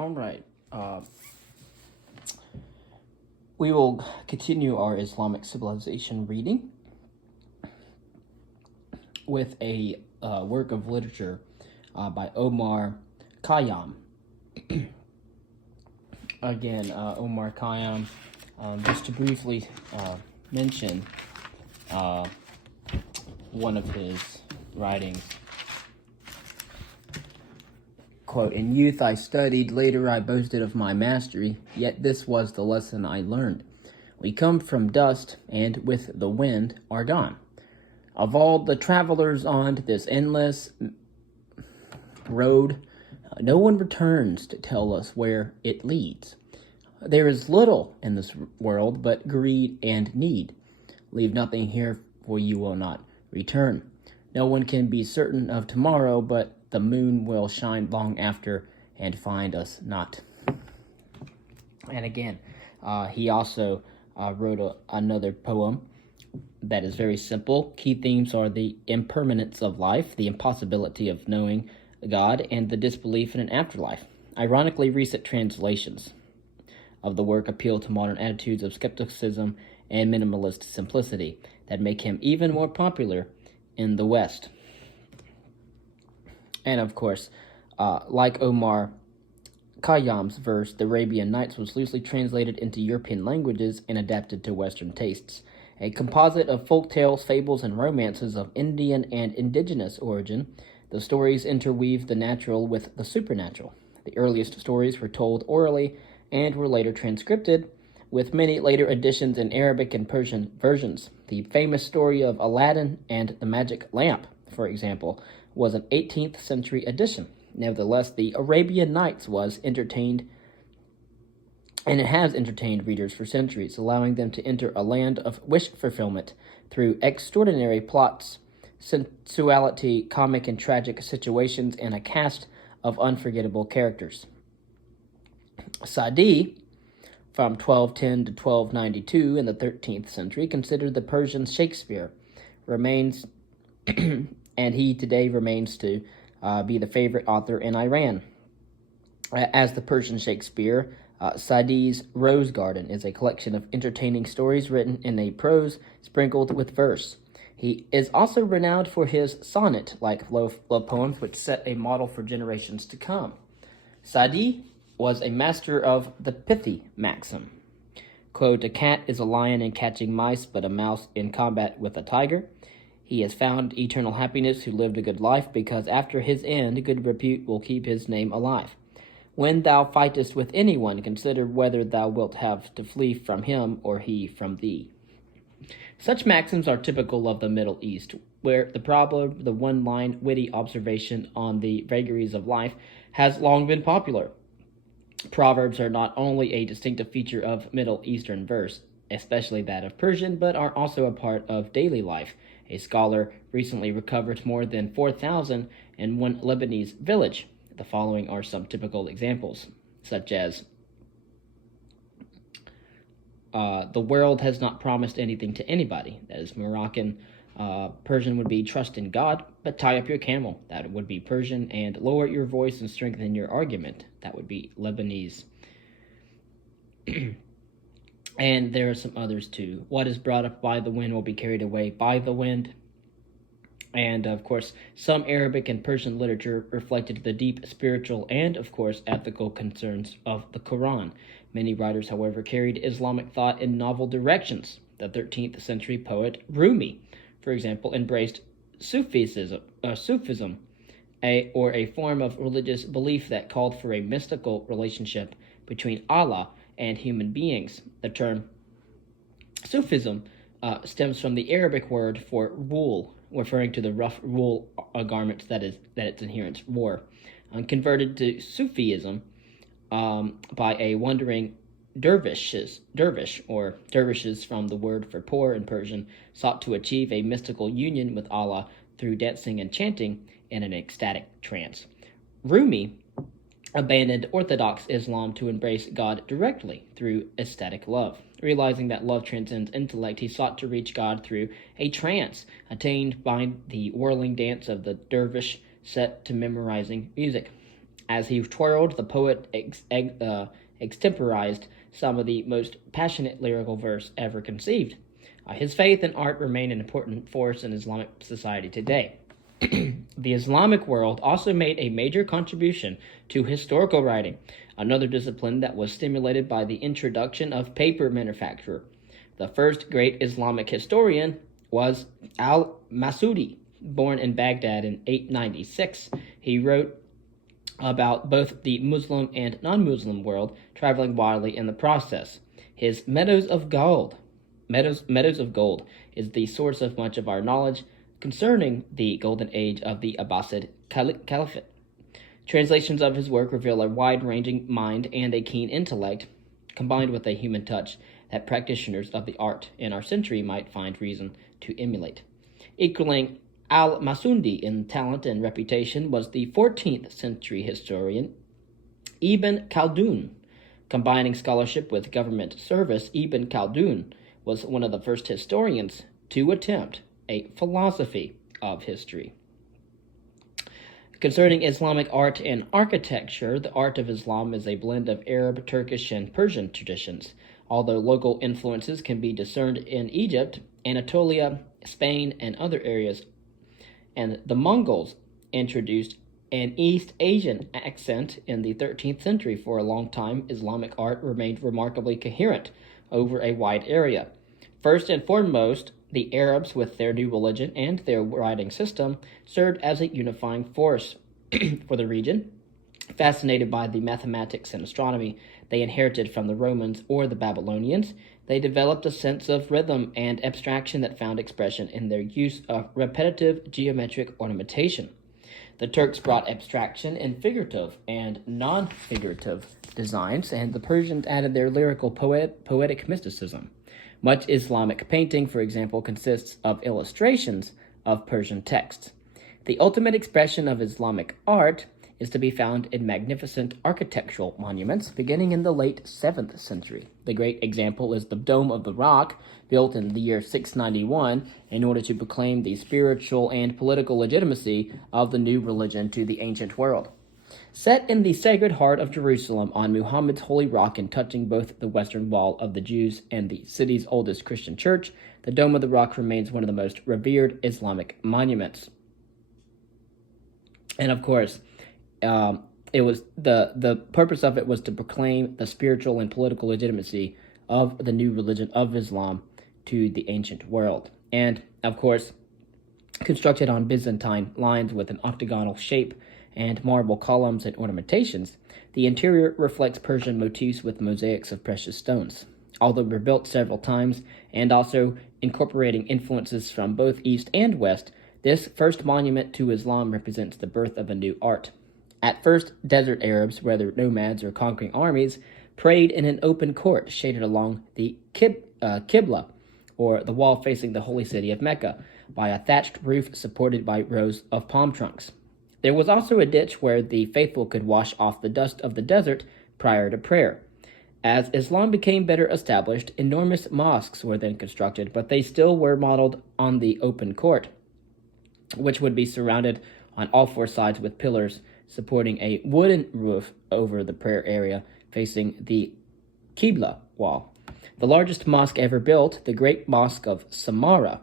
All right. We will continue our Islamic Civilization reading with a work of literature by Omar Khayyam. Again, Omar Khayyam, just to briefly mention one of his writings. Quote, "In youth I studied, later I boasted of my mastery, yet this was the lesson I learned. We come from dust, and with the wind are gone. Of all the travelers on this endless road, no one returns to tell us where it leads. There is little in this world but greed and need. Leave nothing here, for you will not return. No one can be certain of tomorrow, but the moon will shine long after and find us not." And again, he also wrote another poem that is very simple. Key themes are the impermanence of life, the impossibility of knowing God, and the disbelief in an afterlife. Ironically, recent translations of the work appeal to modern attitudes of skepticism and minimalist simplicity that make him even more popular in the West. And of course, like Omar Khayyam's verse, the Arabian Nights was loosely translated into European languages and adapted to Western tastes. A composite of folk tales, fables, and romances of Indian and indigenous origin, the stories interweave the natural with the supernatural. The earliest stories were told orally and were later transcribed, with many later additions in Arabic and Persian versions. The famous story of Aladdin and the Magic Lamp, for example, was an 18th century edition. Nevertheless, the Arabian Nights was entertained, and it has entertained readers for centuries, allowing them to enter a land of wish fulfillment through extraordinary plots, sensuality, comic and tragic situations, and a cast of unforgettable characters. Sa'di, from 1210 to 1292 in the 13th century, considered the Persian Shakespeare, remains and he today remains to be the favorite author in Iran. As the Persian Shakespeare, Sa'di's Rose Garden is a collection of entertaining stories written in a prose sprinkled with verse. He is also renowned for his sonnet-like love poems, which set a model for generations to come. Sa'di was a master of the pithy maxim. Quote, "A cat is a lion in catching mice, but a mouse in combat with a tiger. He has found eternal happiness who lived a good life, because after his end good repute will keep his name alive. When thou fightest with anyone, consider whether thou wilt have to flee from him or he from thee." Such maxims are typical of the Middle East, where the proverb, the one-line witty observation on the vagaries of life, has long been popular. Proverbs are not only a distinctive feature of Middle Eastern verse, especially that of Persian, but are also a part of daily life. A scholar recently recovered more than 4,000 in one Lebanese village. The following are some typical examples, such as, "The world has not promised anything to anybody." That is Moroccan. Persian would be "Trust in God, but tie up your camel." That would be Persian. And "Lower your voice and strengthen your argument." That would be Lebanese. And there are some others too. "What is brought up by the wind will be carried away by the wind." And, of course, some Arabic and Persian literature reflected the deep spiritual and, of course, ethical concerns of the Quran. Many writers, however, carried Islamic thought in novel directions. The 13th century poet Rumi, for example, embraced Sufism, or a form of religious belief that called for a mystical relationship between Allah and human beings. The term Sufism stems from the Arabic word for wool, referring to the rough wool garments that its adherents wore. Converted to Sufism by a wandering dervish, or dervishes from the word for poor in Persian, sought to achieve a mystical union with Allah through dancing and chanting in an ecstatic trance. Rumi abandoned Orthodox Islam to embrace God directly through ecstatic love. Realizing that love transcends intellect, he sought to reach God through a trance attained by the whirling dance of the dervish set to memorizing music. As he twirled, the poet extemporized some of the most passionate lyrical verse ever conceived. His faith and art remain an important force in Islamic society today. The Islamic world also made a major contribution to historical writing, another discipline that was stimulated by the introduction of paper manufacture. The first great Islamic historian was al-Masudi, born in Baghdad in 896. He wrote about both the Muslim and non-Muslim world, traveling widely in the process. His Meadows of Gold is the source of much of our knowledge concerning the golden age of the Abbasid Caliphate. Translations of his work reveal a wide-ranging mind and a keen intellect, combined with a human touch that practitioners of the art in our century might find reason to emulate. Equaling al-Masundi in talent and reputation was the 14th century historian Ibn Khaldun. Combining scholarship with government service, Ibn Khaldun was one of the first historians to attempt a philosophy of history. Concerning Islamic art and architecture, the art of Islam is a blend of Arab, Turkish, and Persian traditions. Although local influences can be discerned in Egypt, Anatolia, Spain, and other areas, and the Mongols introduced an East Asian accent in the 13th century. For a long time, Islamic art remained remarkably coherent over a wide area. First and foremost, the Arabs, with their new religion and their writing system, served as a unifying force for the region. Fascinated by the mathematics and astronomy they inherited from the Romans or the Babylonians, they developed a sense of rhythm and abstraction that found expression in their use of repetitive geometric ornamentation. The Turks brought abstraction in figurative and non-figurative designs, and the Persians added their lyrical poetic mysticism. Much Islamic painting, for example, consists of illustrations of Persian texts. The ultimate expression of Islamic art is to be found in magnificent architectural monuments beginning in the late 7th century. The great example is the Dome of the Rock, built in the year 691 in order to proclaim the spiritual and political legitimacy of the new religion to the ancient world. Set in the Sacred Heart of Jerusalem on Muhammad's holy rock and touching both the western wall of the Jews and the city's oldest Christian church, the Dome of the Rock remains one of the most revered Islamic monuments. And of course, it was the purpose of it was to proclaim the spiritual and political legitimacy of the new religion of Islam to the ancient world. And of course, constructed on Byzantine lines with an octagonal shape and marble columns and ornamentations, the interior reflects Persian motifs with mosaics of precious stones. Although rebuilt several times and also incorporating influences from both East and West, this first monument to Islam represents the birth of a new art. At first, desert Arabs, whether nomads or conquering armies, prayed in an open court shaded along the Qibla, or the wall facing the holy city of Mecca, by a thatched roof supported by rows of palm trunks. There was also a ditch where the faithful could wash off the dust of the desert prior to prayer. As Islam became better established, enormous mosques were then constructed, but they still were modeled on the open court, which would be surrounded on all four sides with pillars supporting a wooden roof over the prayer area facing the Qibla wall. The largest mosque ever built, the Great Mosque of Samura,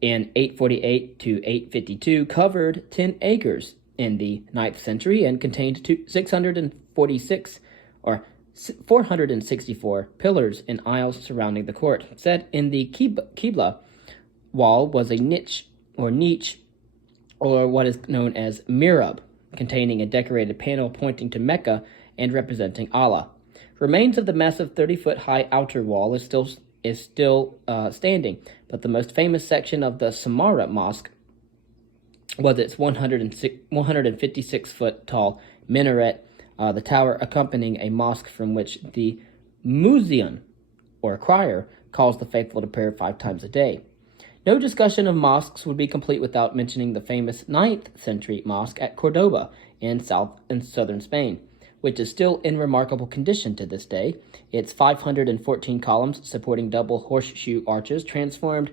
in 848 to 852, covered 10 acres in the 9th century and contained 464 pillars and aisles surrounding the court. Set in the Qibla wall was a niche, or what is known as mihrab, containing a decorated panel pointing to Mecca and representing Allah. Remains of the massive 30-foot-high outer wall is still standing, but the most famous section of the Samara Mosque was its 156-foot-tall minaret, the tower accompanying a mosque from which the muezzin, or crier, calls the faithful to prayer 5 times a day. No discussion of mosques would be complete without mentioning the famous 9th century mosque at Cordoba in southern Spain, which is still in remarkable condition to this day. Its 514 columns supporting double horseshoe arches transformed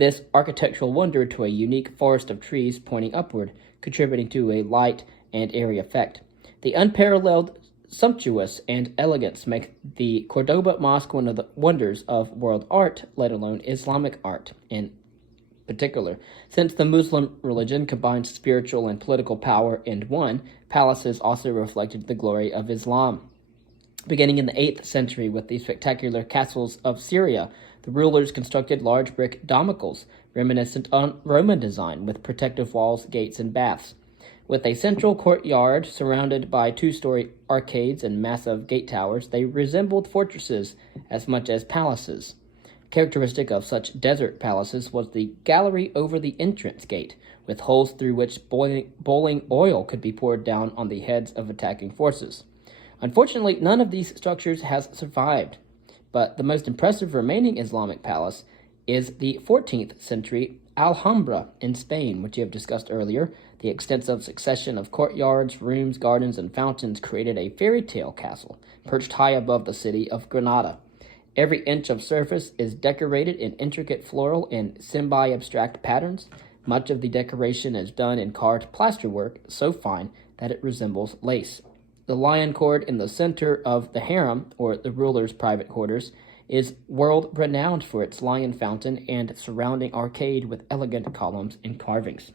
this architectural wonder to a unique forest of trees pointing upward, contributing to a light and airy effect. The unparalleled sumptuous and elegance make the Cordoba Mosque one of the wonders of world art, let alone Islamic art in particular. Since the Muslim religion combines spiritual and political power in one, palaces also reflected the glory of Islam. Beginning in the 8th century with the spectacular castles of Syria, the rulers constructed large brick domicles, reminiscent on Roman design, with protective walls, gates, and baths. With a central courtyard surrounded by two-story arcades and massive gate towers, they resembled fortresses as much as palaces. Characteristic of such desert palaces was the gallery over the entrance gate, with holes through which boiling oil could be poured down on the heads of attacking forces. Unfortunately, none of these structures has survived, but the most impressive remaining Islamic palace is the 14th century Alhambra in Spain, which you have discussed earlier. The extensive succession of courtyards, rooms, gardens, and fountains created a fairy tale castle perched high above the city of Granada. Every inch of surface is decorated in intricate floral and semi-abstract patterns. Much of the decoration is done in carved plasterwork so fine that it resembles lace. The lion court in the center of the harem, or the ruler's private quarters, is world-renowned for its lion fountain and surrounding arcade with elegant columns and carvings.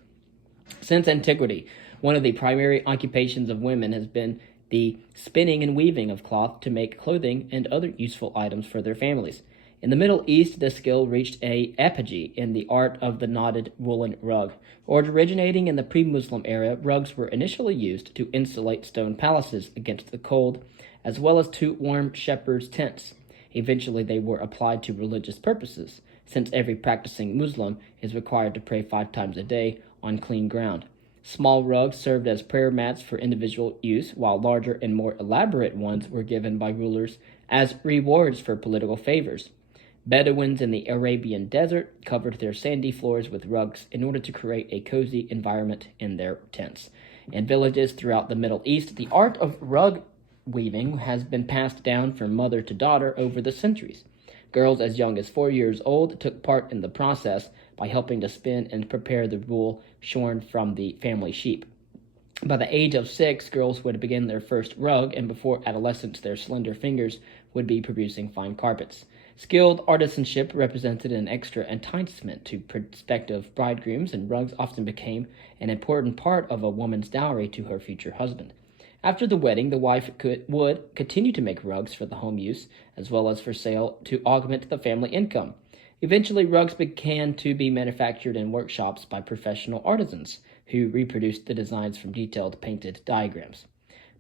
Since antiquity, one of the primary occupations of women has been the spinning and weaving of cloth to make clothing and other useful items for their families. In the Middle East, this skill reached an apogee in the art of the knotted woolen rug. Originating in the pre-Muslim era, rugs were initially used to insulate stone palaces against the cold, as well as to warm shepherds' tents. Eventually, they were applied to religious purposes, since every practicing Muslim is required to pray 5 times a day on clean ground. Small rugs served as prayer mats for individual use, while larger and more elaborate ones were given by rulers as rewards for political favors. Bedouins in the Arabian desert covered their sandy floors with rugs in order to create a cozy environment in their tents. In villages throughout the Middle East, the art of rug weaving has been passed down from mother to daughter over the centuries. Girls as young as 4 years old took part in the process by helping to spin and prepare the wool shorn from the family sheep. By the age of 6, girls would begin their first rug, and before adolescence, their slender fingers would be producing fine carpets. Skilled artisanship represented an extra enticement to prospective bridegrooms, and rugs often became an important part of a woman's dowry to her future husband. After the wedding, the wife would continue to make rugs for the home use, as well as for sale to augment the family income. Eventually, rugs began to be manufactured in workshops by professional artisans, who reproduced the designs from detailed painted diagrams.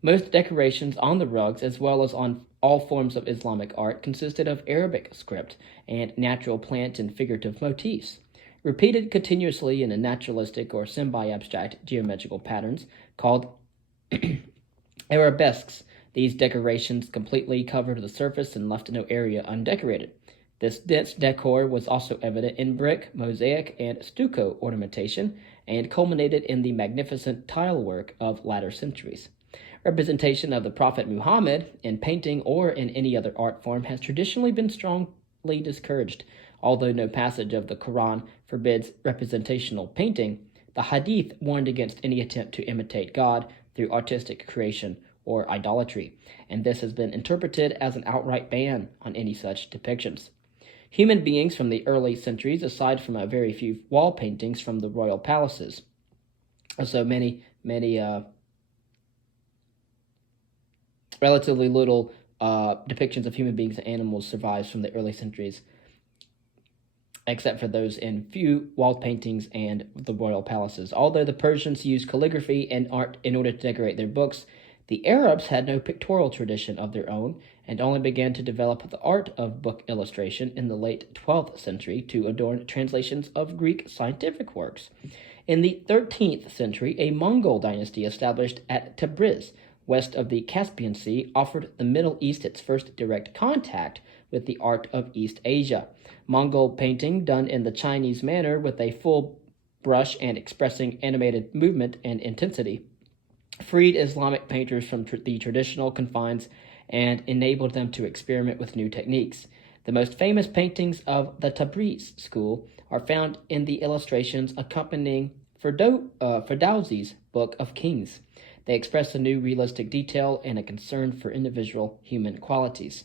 Most decorations on the rugs, as well as on all forms of Islamic art, consisted of Arabic script and natural plant and figurative motifs, repeated continuously in a naturalistic or semi-abstract geometrical patterns called arabesques. These decorations completely covered the surface and left no area undecorated. This dense decor was also evident in brick, mosaic, and stucco ornamentation, and culminated in the magnificent tile work of latter centuries. Representation of the Prophet Muhammad in painting or in any other art form has traditionally been strongly discouraged. Although no passage of the Quran forbids representational painting, the Hadith warned against any attempt to imitate God through artistic creation or idolatry, and this has been interpreted as an outright ban on any such depictions. Human beings from the early centuries, aside from a very few wall paintings from the royal palaces, so many relatively little depictions of human beings and animals survives from the early centuries, except for those in few wall paintings and the royal palaces. Although the Persians used calligraphy and art in order to decorate their books, the Arabs had no pictorial tradition of their own and only began to develop the art of book illustration in the late 12th century to adorn translations of Greek scientific works. In the 13th century, a Mongol dynasty established at Tabriz, west of the Caspian Sea, offered the Middle East its first direct contact with the art of East Asia. Mongol painting, done in the Chinese manner with a full brush and expressing animated movement and intensity, freed Islamic painters from the traditional confines and enabled them to experiment with new techniques. The most famous paintings of the Tabriz school are found in the illustrations accompanying Ferdowsi's Book of Kings. They express a new realistic detail and a concern for individual human qualities.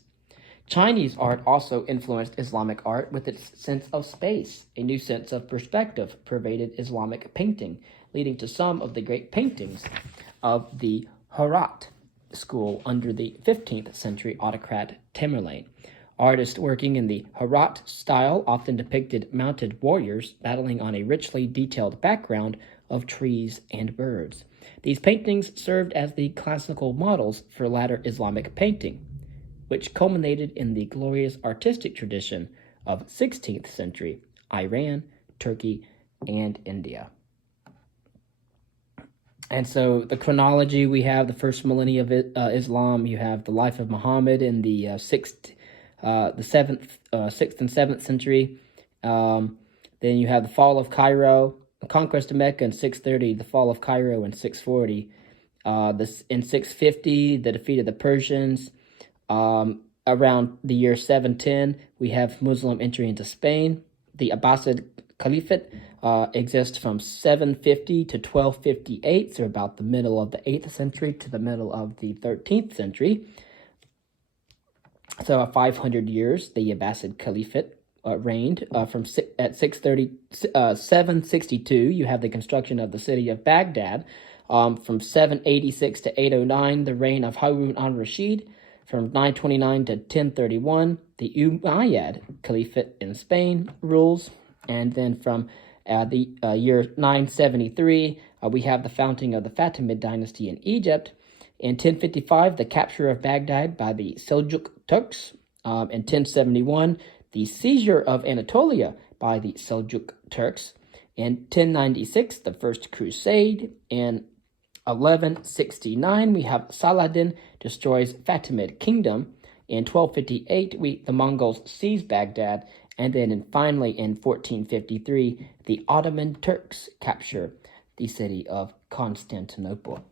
Chinese art also influenced Islamic art with its sense of space. A new sense of perspective pervaded Islamic painting, leading to some of the great paintings of the Herat school under the 15th century autocrat Tamerlane. Artists working in the Herat style often depicted mounted warriors battling on a richly detailed background of trees and birds. These paintings served as the classical models for latter Islamic painting, which culminated in the glorious artistic tradition of 16th century Iran, Turkey, and India. And so the chronology, we have the first millennia of Islam. You have the life of Muhammad in the sixth and seventh century. Then you have the fall of Cairo, the conquest of Mecca in 630, the fall of Cairo in 640. In 650, the defeat of the Persians. Around the year 710, we have Muslim entry into Spain. The Abbasid Caliphate exists from 750 to 1258, so about the middle of the 8th century to the middle of the 13th century. So 500 years, the Abbasid Caliphate reigned. At 762, you have the construction of the city of Baghdad. From 786 to 809, the reign of Harun al-Rashid. From 929 to 1031, the Umayyad Caliphate in Spain rules. And then from the year 973, we have the founding of the Fatimid dynasty in Egypt. In 1055, the capture of Baghdad by the Seljuk Turks. In 1071, the seizure of Anatolia by the Seljuk Turks. In 1096, the First Crusade. In 1169, we have Saladin destroys Fatimid kingdom. In 1258, the Mongols seize Baghdad. And then finally in 1453, the Ottoman Turks capture the city of Constantinople.